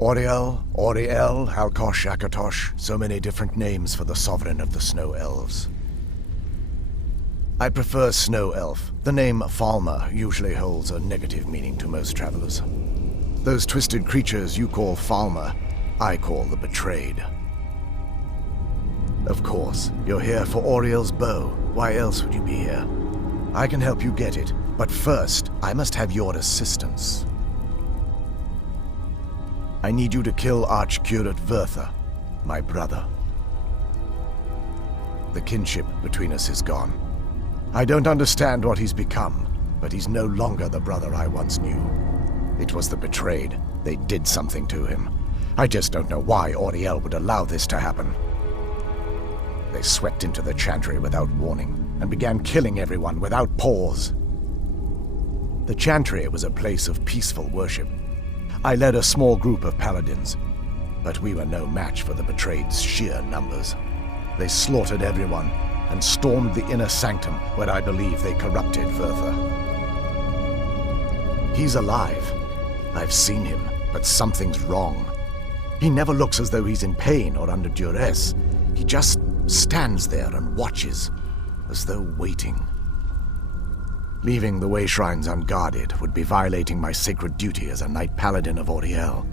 Auriel, Auriel, Alkosh, Akatosh, so many different names for the sovereign of the Snow Elves. I prefer Snow Elf. The name Falmer usually holds a negative meaning to most travelers. Those twisted creatures you call Falmer, I call the Betrayed. Of course, you're here for Auriel's bow. Why else would you be here? I can help you get it, but first, I must have your assistance. I need you to kill Archcurate Vertha, my brother. The kinship between us is gone. I don't understand what he's become, but he's no longer the brother I once knew. It was the Betrayed. They did something to him. I just don't know why Auriel would allow this to happen. They swept into the Chantry without warning, and began killing everyone without pause. The Chantry was a place of peaceful worship. I led a small group of paladins, but we were no match for the Betrayed's sheer numbers. They slaughtered everyone, and stormed the inner sanctum where I believe they corrupted Vertha. He's alive. I've seen him, but something's wrong. He never looks as though he's in pain or under duress. He just stands there and watches, as though waiting. Leaving the way shrines unguarded would be violating my sacred duty as a Knight Paladin of Auriel,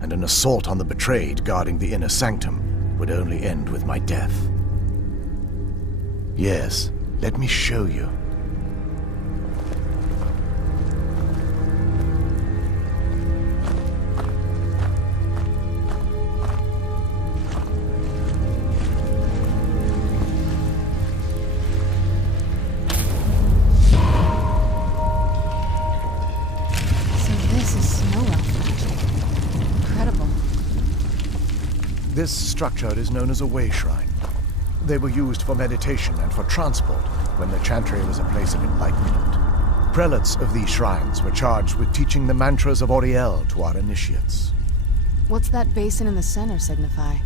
and an assault on the Betrayed guarding the inner sanctum would only end with my death. Yes, let me show you. This structure is known as a way shrine. They were used for meditation and for transport when the Chantry was a place of enlightenment. Prelates of these shrines were charged with teaching the mantras of Auriel to our initiates. What's that basin in the center signify?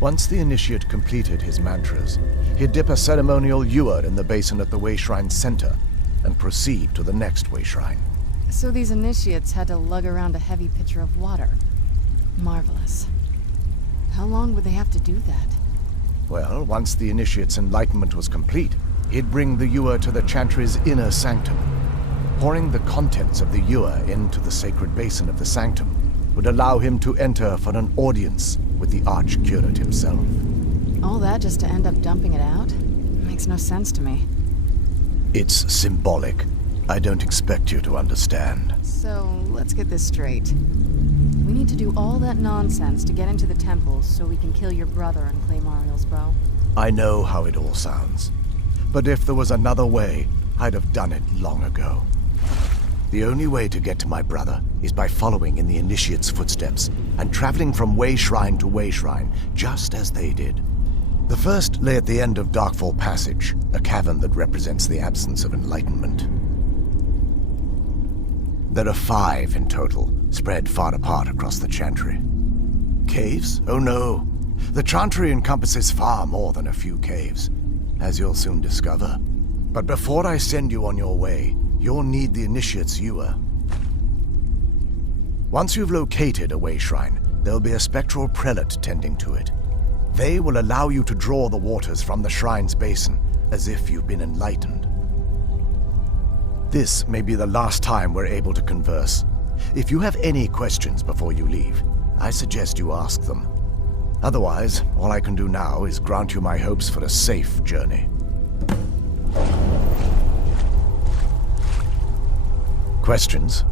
Once the initiate completed his mantras, he'd dip a ceremonial ewer in the basin at the way shrine center and proceed to the next way shrine. So these initiates had to lug around a heavy pitcher of water. Marvelous. How long would they have to do that? Well, once the initiate's enlightenment was complete, he'd bring the ewer to the Chantry's inner sanctum. Pouring the contents of the ewer into the sacred basin of the sanctum would allow him to enter for an audience with the Archcurate himself. All that just to end up dumping it out? Makes no sense to me. It's symbolic. I don't expect you to understand. So, let's get this straight. We need to do all that nonsense to get into the temples so we can kill your brother and claim Auriel's bow. I know how it all sounds. But if there was another way, I'd have done it long ago. The only way to get to my brother is by following in the initiate's footsteps and traveling from way shrine to way shrine, just as they did. The first lay at the end of Darkfall Passage, a cavern that represents the absence of enlightenment. There are 5 in total, spread far apart across the Chantry. Caves? Oh no. The Chantry encompasses far more than a few caves, as you'll soon discover. But before I send you on your way, you'll need the initiate's ewer. Once you've located a way shrine, there'll be a spectral prelate tending to it. They will allow you to draw the waters from the shrine's basin, as if you've been enlightened. This may be the last time we're able to converse. If you have any questions before you leave, I suggest you ask them. Otherwise, all I can do now is grant you my hopes for a safe journey. Questions?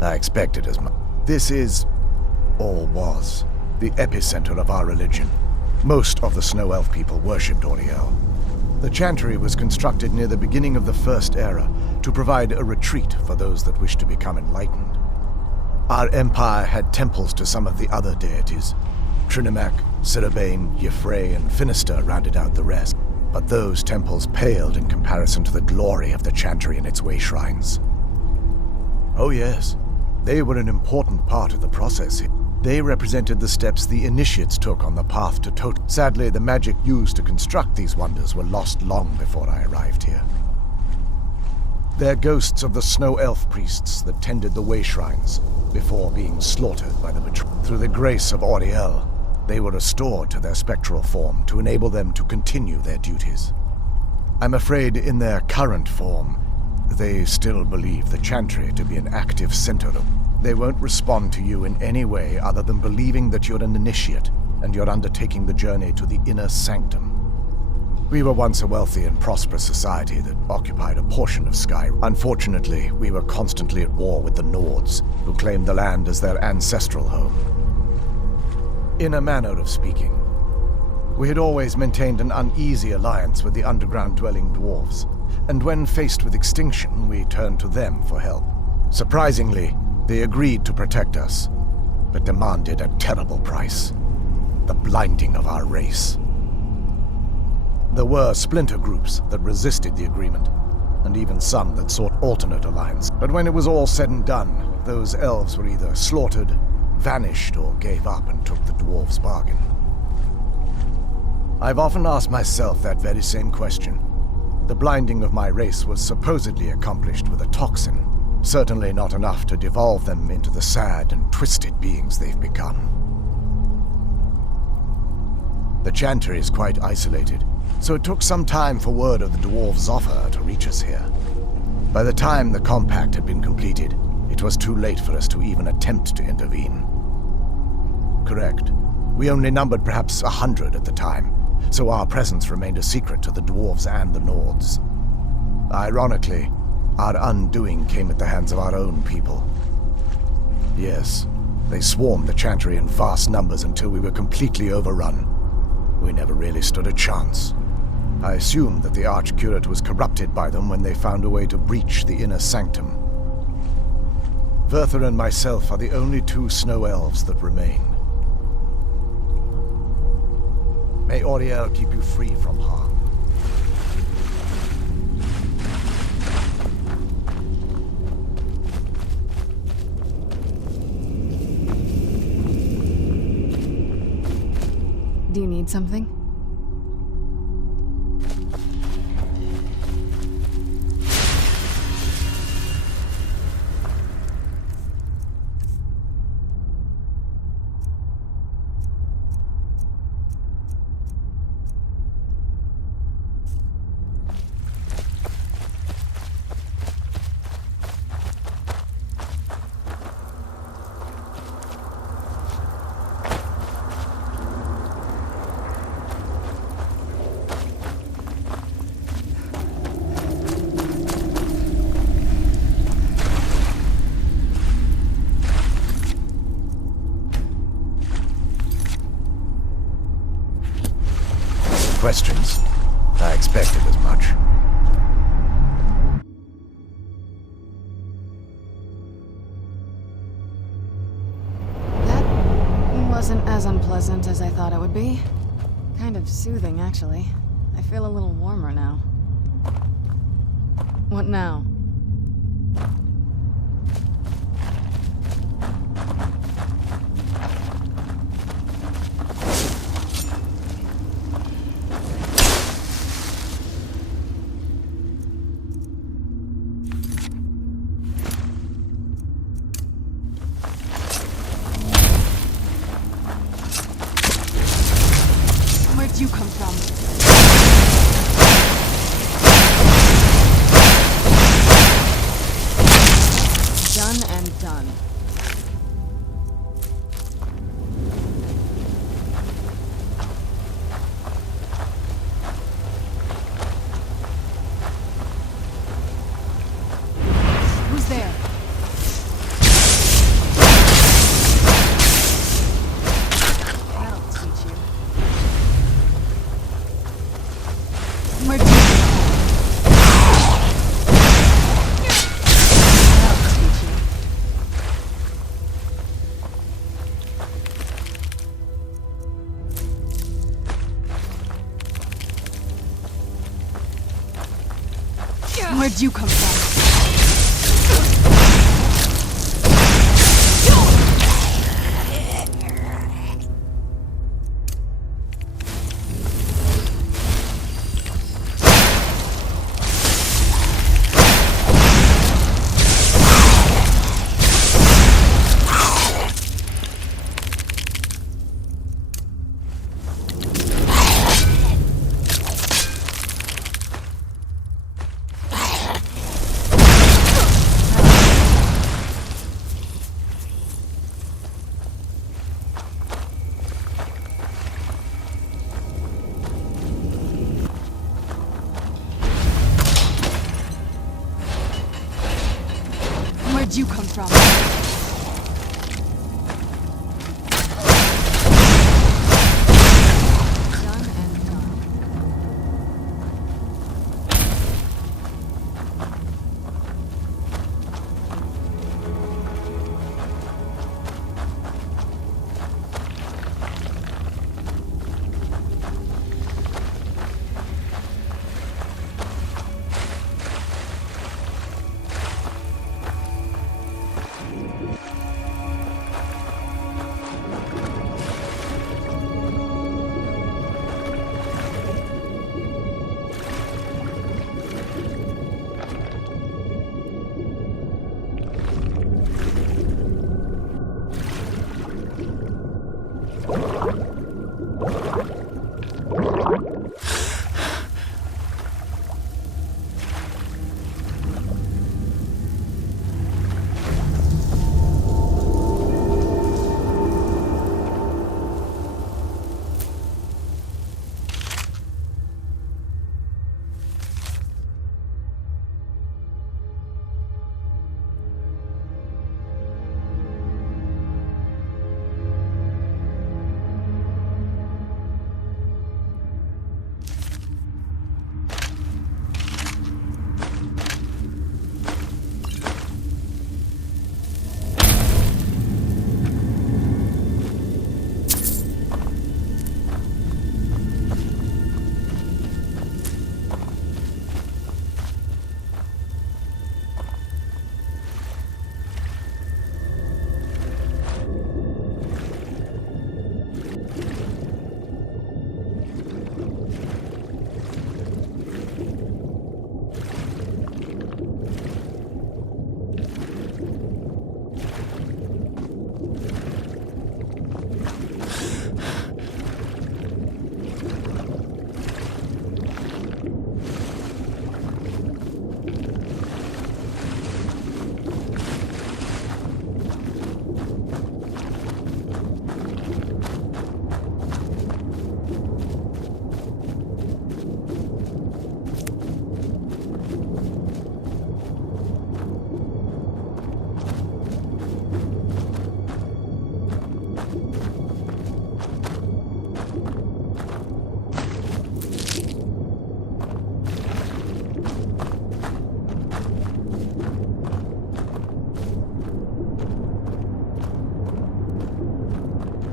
I expected as much. This is, or was, the epicenter of our religion. Most of the Snow Elf people worshipped Auriel. The Chantry was constructed near the beginning of the First Era to provide a retreat for those that wish to become enlightened. Our empire had temples to some of the other deities. Trinimac, Ciribane, Yffrey, and Finister rounded out the rest, but those temples paled in comparison to the glory of the Chantry and its way shrines. Oh yes, they were an important part of the process. They represented the steps the initiates took on the path to totem. Sadly, the magic used to construct these wonders were lost long before I arrived here. They're ghosts of the snow elf priests that tended the way shrines before being slaughtered by the betrayers. Through the grace of Auriel, they were restored to their spectral form to enable them to continue their duties. I'm afraid in their current form, they still believe the Chantry to be an active center. They won't respond to you in any way other than believing that you're an initiate and you're undertaking the journey to the inner sanctum. We were once a wealthy and prosperous society that occupied a portion of Skyrim. Unfortunately, we were constantly at war with the Nords, who claimed the land as their ancestral home. In a manner of speaking, we had always maintained an uneasy alliance with the underground-dwelling dwarves, and when faced with extinction, we turned to them for help. Surprisingly, they agreed to protect us, but demanded a terrible price: the blinding of our race. There were splinter groups that resisted the agreement, and even some that sought alternate alliance. But when it was all said and done, those elves were either slaughtered, vanished, or gave up and took the dwarves' bargain. I've often asked myself that very same question. The blinding of my race was supposedly accomplished with a toxin, certainly not enough to devolve them into the sad and twisted beings they've become. The Chantry is quite isolated, so it took some time for word of the dwarves' offer to reach us here. By the time the compact had been completed, it was too late for us to even attempt to intervene. Correct. We only numbered perhaps 100 at the time, so our presence remained a secret to the dwarves and the Nords. Ironically, our undoing came at the hands of our own people. Yes, they swarmed the Chantry in vast numbers until we were completely overrun. We never really stood a chance. I assumed that the Archcurate was corrupted by them when they found a way to breach the inner sanctum. Verther and myself are the only two snow elves that remain. May Auriel keep you free from harm. Do you need something? Questions? I expected as much. That wasn't as unpleasant as I thought it would be. Kind of soothing, actually. I feel a little warmer now. What now? Where'd you come from? Done and done. Who's there? That'll teach you. Where'd you come from? That'll teach you. Where'd you come from? from. Done and done.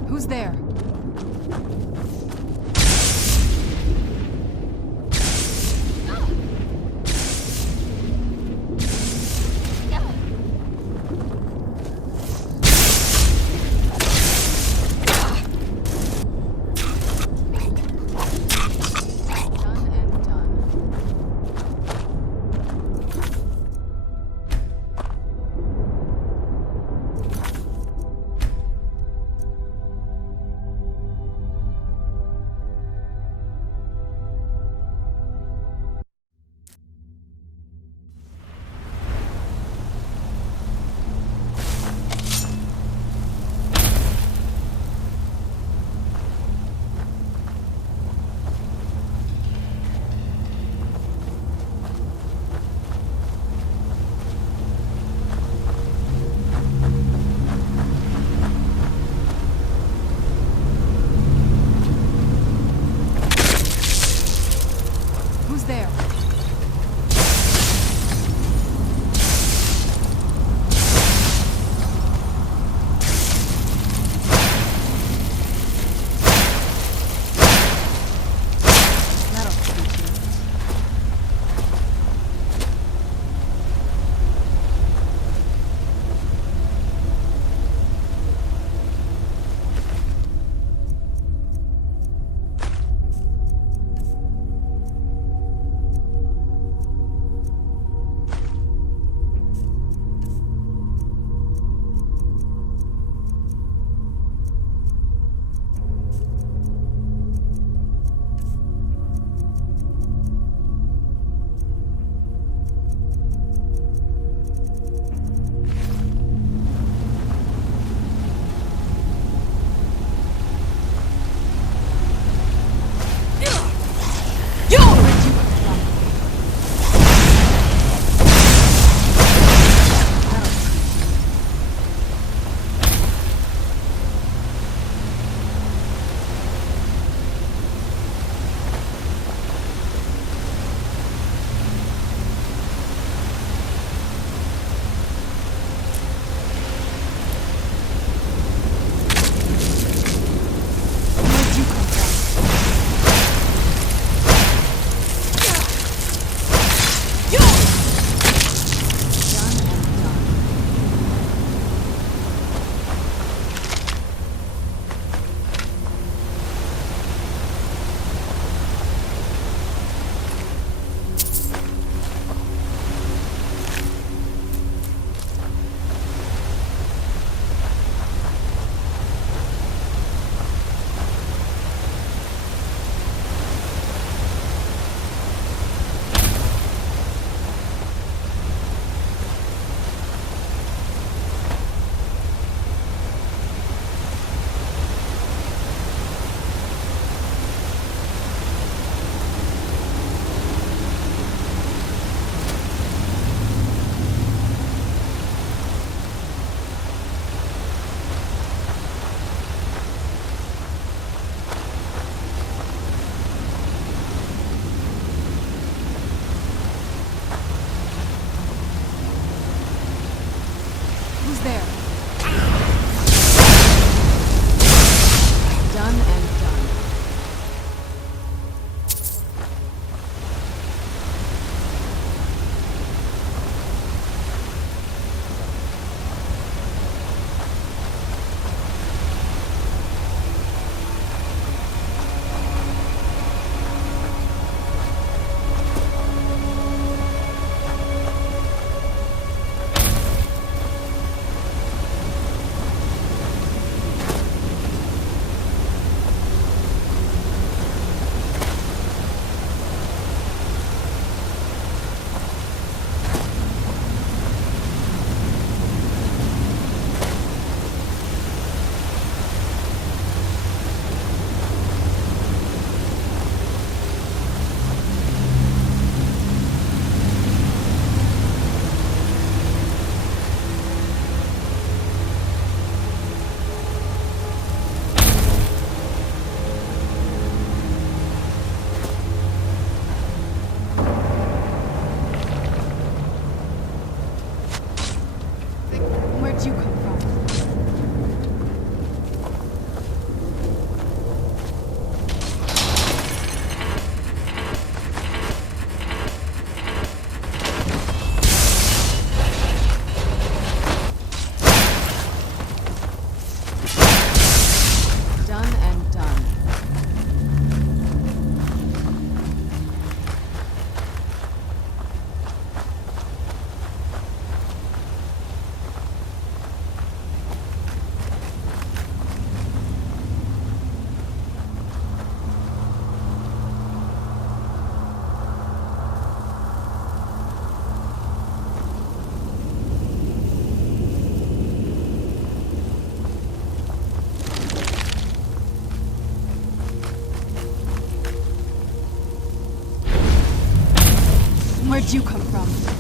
Who's there? did you come from?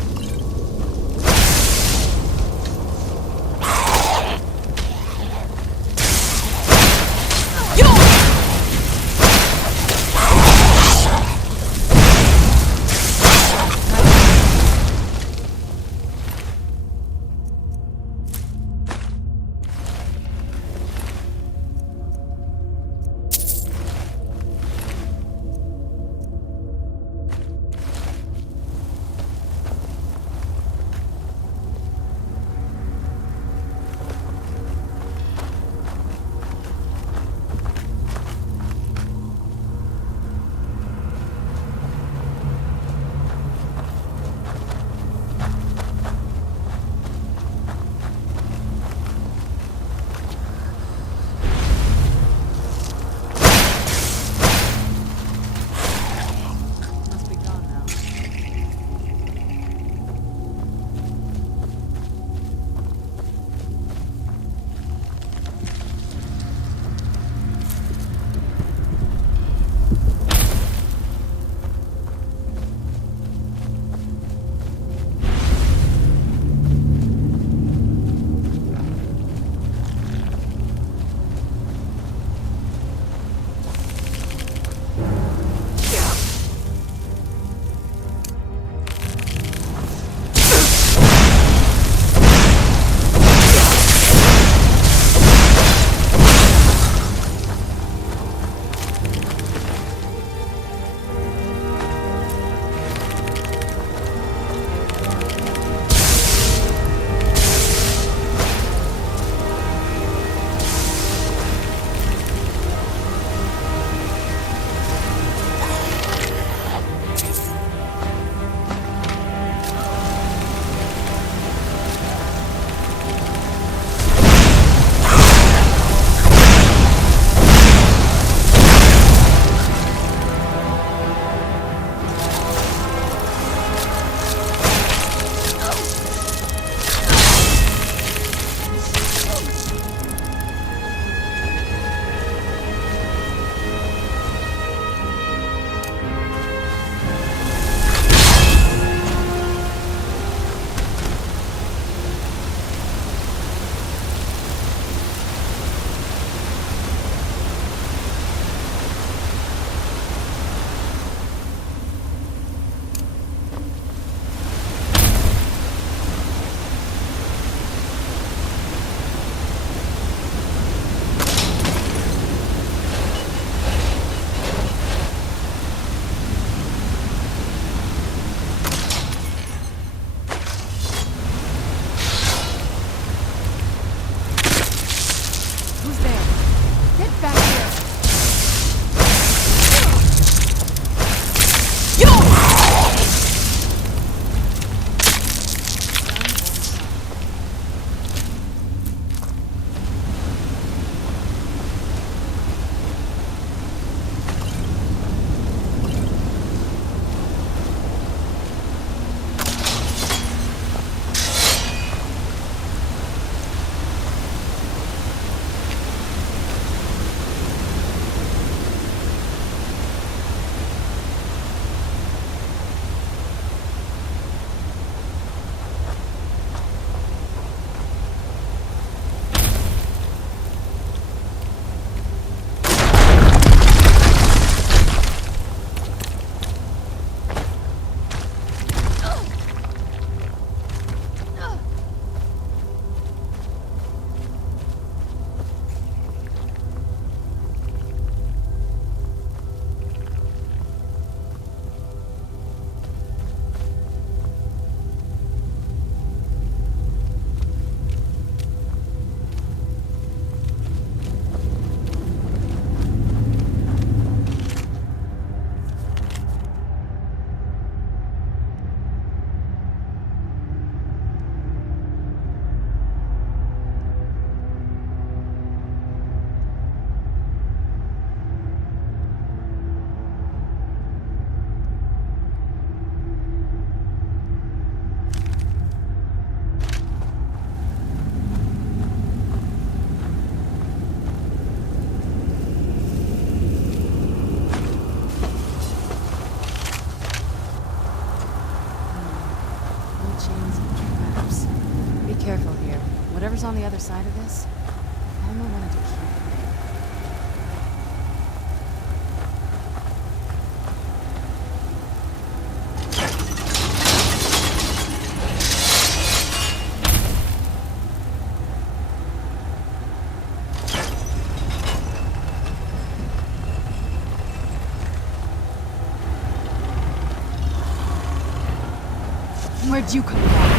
other side of this, Alma wanted to keep it. Where'd you come from?